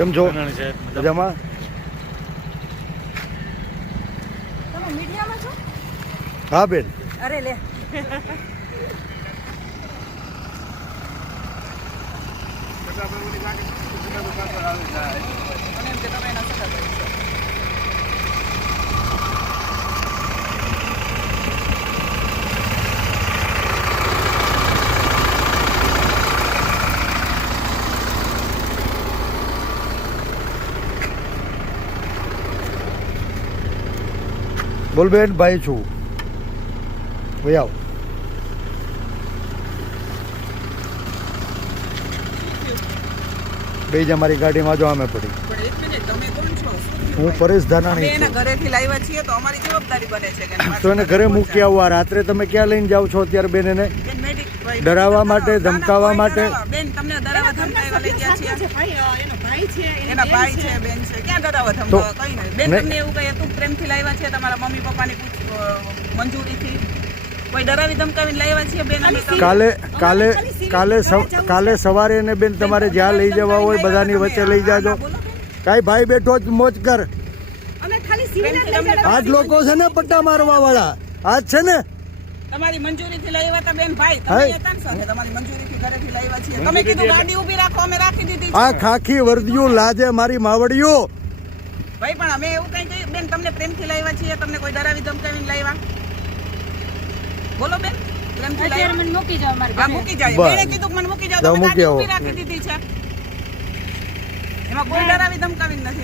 કેમ છો? મજામાં? તમે મીડિયામાં છો? હા બેન. અરે લે. બોલ બેન, ભાઈ છું. ભાઈ આવ. બે જ અમારી ગાડીમાં જો અમે પડી. પણ એક મિનિટ, તમે કોણ છો? હું પરેશ ધાનાણી એના છું. ઘરેથી લાવ્યા છીએ તો અમારી જવાબદારી બને છે કે તો એને ઘરે મૂકી આવવા. રાત્રે તમે ક્યાં લઈને જાઓ છો અત્યારે બેન એને? ડરાવવા માટે, ધમકાવવા માટે? બેન તમને ડરાવવા ધમકાવવા લઈ ગયા છીએ. એના ભાઈ છે, બેન છે. ક્યાં ડરાવવા તો ધમકાવવા? કઈ નહીં. બેન તમને એવું કહે તું પ્રેમથી લાવ્યા છે તમારા મમ્મી પપ્પાની મંજૂરીથી? કોઈ ડરાવી ધમકાવીને લાવ્યા છીએ બેન અમે તમને? કાલે સવારે એને બેન તમારે જ્યાં લઈ જવા હોય બધાની વચ્ચે લઈ જાજો. કાંઈ ભાઈ બેઠો જ મોજ કર. આજ લોકો છે ને પટ્ટા મારવા વાળા આજ છે ને. તમારી મંજૂરીથી લાવ્યા હતા બેન ભાઈ, તમે હતા ને સાથે તમારી મંજૂરીથી ઘરેથી લાવ્યા છીએ. તમે કીધું ગાડી ઊભી રાખો, અમે રાખી દીધી આ ખાખી વર્દિયું લાજે મારી માવડિયું. ભાઈ પણ અમે એવું કઈ કહ્યું બેન તમને પ્રેમથી લાવ્યા છીએ, તમને કોઈ ડરાવી ધમકાવીને લાવ્યા? બોલો બેન, પ્રેમથી લાવ્યા? મને મૂકી જાવ મારી ઘરે. મૂકી જાય. બેને કીધું મને મૂકી જાવ, તમે ગાડી ઊભી રાખી દીધી છે. એમાં કોઈ ડરાવી ધમકાવીને નથી.